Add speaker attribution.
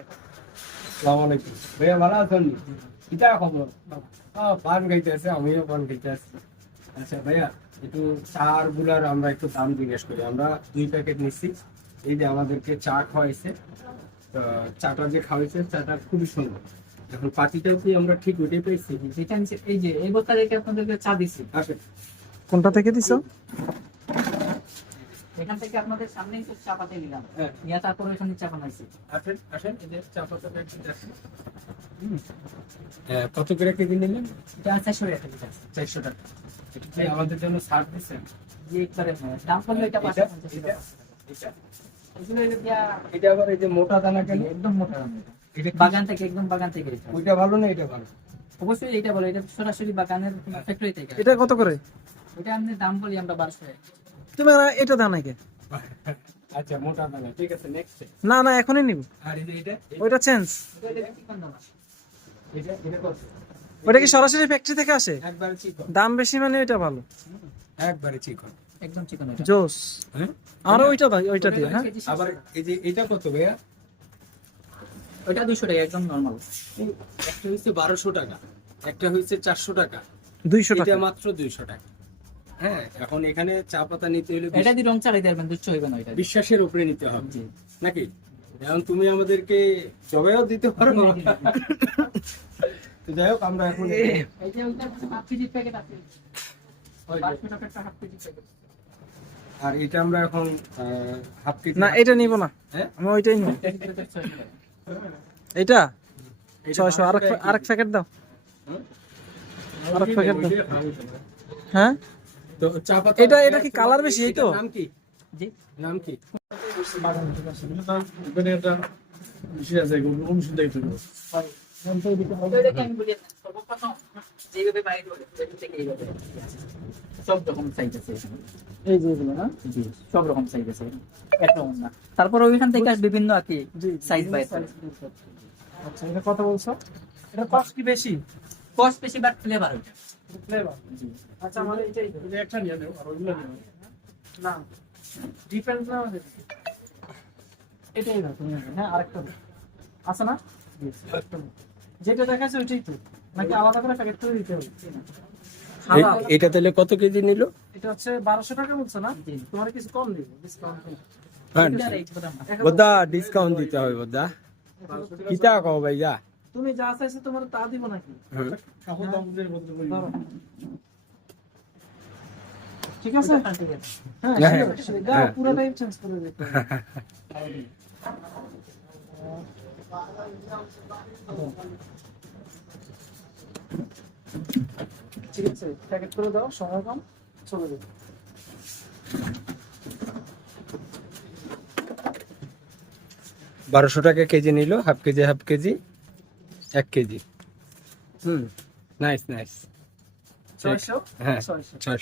Speaker 1: আসসালামু আলাইকুম। ভাইয়া ভালো আছেন? কিটা খবর? আহ, পান খাইতেছে আমিও পান খাইতেছি। আচ্ছা ভাইয়া একটু চারগুলার আমরা একটু দাম জিজ্ঞেস করি। আমরা দুই প্যাকেট নিচ্ছি এই যে আমাদেরকে চা খাওয়াইছে তো চাটা যে খাওয়াইছে চাটা খুবই সুন্দর। এখন পার্টিটাও কি আমরা ঠিক ওইটাই পেয়েছি
Speaker 2: যেটা এই যে এই বোতলে আপনাদেরকে চা দিচ্ছি
Speaker 3: কোনটা থেকে দিছো?
Speaker 2: এখান থেকে আপনাদের সামনেই তো চা পাতে নিলাম।
Speaker 1: হ্যাঁ।
Speaker 2: এখানে চা বানাইছি।
Speaker 1: আসেন আসেন চা। হ্যাঁ, কত করে কেজি নিলেন?
Speaker 2: এটা চারশো টাকা কেজি
Speaker 1: চারশো টাকা। এটা আমাদের জন্য ছাড় দিচ্ছেন।
Speaker 2: হ্যাঁ, দাম করলে এটা পাঁচশো
Speaker 1: আবার এই যে মোটা দানা কেন?
Speaker 2: একদম মোটা এটা। বাগান থেকে একদম বাগান থেকে
Speaker 1: ওইটা ভালো না এটা ভালো?
Speaker 2: অবশ্যই এটা এটা সরাসরি বাগানের ফ্যাক্টরি থেকে।
Speaker 3: এটা কত করে?
Speaker 2: এটা আপনি দাম বলি আমরা বারোশো
Speaker 3: তুমি এটা দাও নাকি
Speaker 1: আচ্ছা মোটা দানা ঠিক আছে নেক্সট
Speaker 3: না না এখনই নিব।
Speaker 1: আর এটা
Speaker 3: ওইটা চেঞ্জ।
Speaker 2: এটা।
Speaker 1: এটা এটা
Speaker 3: কি সরাসরি ফ্যাক্টরি থেকে আসে?
Speaker 1: একবারে চিকন।
Speaker 3: দাম বেশি মানে ওইটা ভালো।
Speaker 1: একবারে চিকন।
Speaker 2: একদম চিকন এটা।
Speaker 3: জোস।
Speaker 1: হ্যাঁ?
Speaker 3: আমার ওইটা দাও ওইটা দিয়ে হ্যাঁ?
Speaker 1: আবার এই যে এটা কত ভাইয়া?
Speaker 2: ওইটা দুশো টাকা একদম নর্মাল
Speaker 1: একটা হচ্ছে বারোশো টাকা একটা হচ্ছে চারশো টাকা।
Speaker 3: দুইশো
Speaker 1: এটা মাত্র দুইশো টাকা। হ্যাঁ এখন এখানে চা পাতা নিতে হলে
Speaker 2: এটা দিয়ে রং চালাই দেবেন দুশো হইবে না এটা
Speaker 1: বিশ্বাসের উপরে নিতে হবে। নাকি? এখন তুমি আমাদেরকে জবাইও দিতে পারো। তো যাই হোক আমরা এখন আর এটা আমরা এখন হাফ কেজি
Speaker 3: না এটা নিব না।
Speaker 1: হ্যাঁ?
Speaker 3: আমি ওইটাই নিব। এটা ছয়শো। আরেক আরেক প্যাকেট দাও। আরেক প্যাকেট দাও। হ্যাঁ?
Speaker 1: তো চা পাতা
Speaker 3: এটা এটা কি কালার বেশি এই তো?
Speaker 1: নাম কি?
Speaker 2: জি।
Speaker 1: নাম কি?
Speaker 2: আছে তারপর ওইখান থেকে বিভিন্ন আর কি সাইজ করে।
Speaker 3: আচ্ছা এটা কত বলছো? এটা কস্ট কি বেশি?
Speaker 2: কস্ট বেশি বাট ফ্লেভার ওইটা।
Speaker 3: ফ্লেভার আচ্ছা আমার এইটাই
Speaker 1: একটা নিয়ে নেও আর ওইগুলো নিও।
Speaker 3: না। ডিফারেন্স না আমাদের এটাই না তুমি হ্যাঁ আরেকটা আছে না? যেটা দেখাচ্ছে ওইটাই তো। নাকি আলাদা করে প্যাকেট করে দিতে হবে?
Speaker 1: এটা তাহলে কত কেজি নিল?
Speaker 3: এটা হচ্ছে বারোশো টাকা বলছো না? তোমার কিছু কম দিব ডিসকাউন্ট
Speaker 1: ডিসকাউন্ট দিতে হবে বোধা কিতা কও ভাই যা
Speaker 3: তুমি যা চাইছো তোমার তা দিব নাকি? ঠিক আছে?
Speaker 2: আছে।
Speaker 3: হ্যাঁ
Speaker 1: হ্যাঁ,
Speaker 3: ঠিক আছে।
Speaker 1: হ্যাঁ।
Speaker 3: পুরোটাই চেঞ্জ করে ঠিক আছে প্যাকেট করে দাও সময় কম চলে যাবে
Speaker 1: বারোশো টাকা কেজি নিল হাফ কেজি হাফ কেজি। এক কেজি। হুম। নাইস নাইস
Speaker 3: ছয়শো?
Speaker 1: হ্যাঁ ছয়শো।